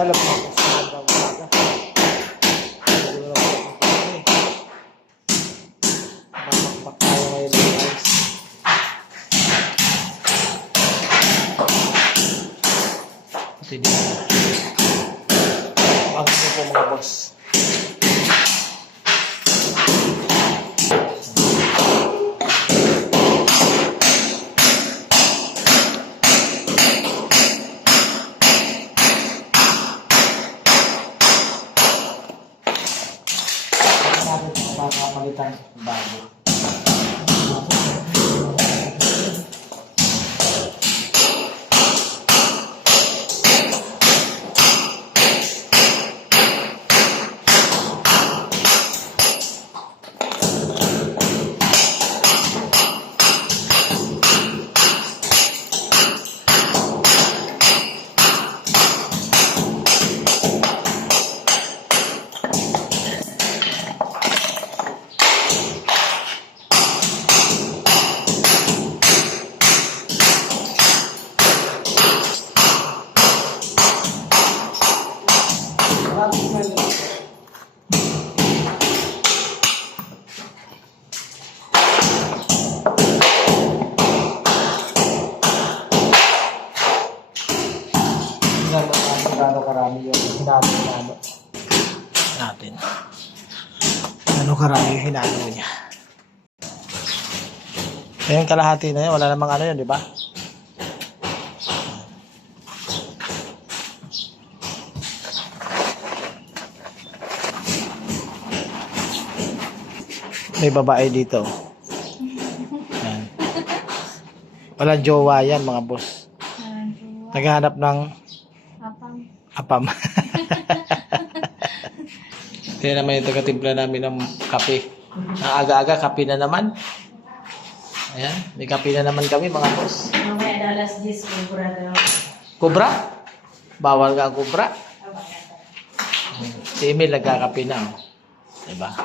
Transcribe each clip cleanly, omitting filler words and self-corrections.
Alam mo ako sa umaga. Mamakmak tayo ngayon guys. Pati dito. Ang ano po mga boss. Papalitan bago. Gano'ng karami yung hinalo natin. Gano'ng karami yung hinalo niya. Ayun, kalahati na yun. Wala namang ano yun, di ba? May babae dito. Yan. Walang jowa yan, mga boss. Naghahanap ng apam. Kaya naman yung taga-timpla namin ng kape. Ang aga-aga, kape na naman. Ayan, may kape na naman kami, mga boss. Mamaya alas 10, kubra daw. Kubra? Bawal ka ang kubra? Si Emil nagkakape na. Oh. Diba?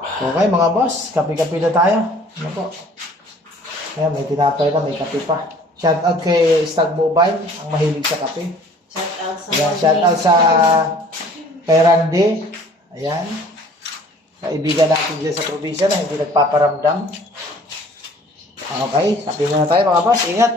Okay, mga boss. Kape-kape na tayo. Ano po? Ayan, may tinapay na, may kape pa. Shout out kay Stag Mobile, ang mahilig sa kape. Shout out sa kay Randy. Ayan. Kaibigan natin dyan sa probinsya na hindi nagpaparamdam. Okay, kape na tayo mga boss. Ingat.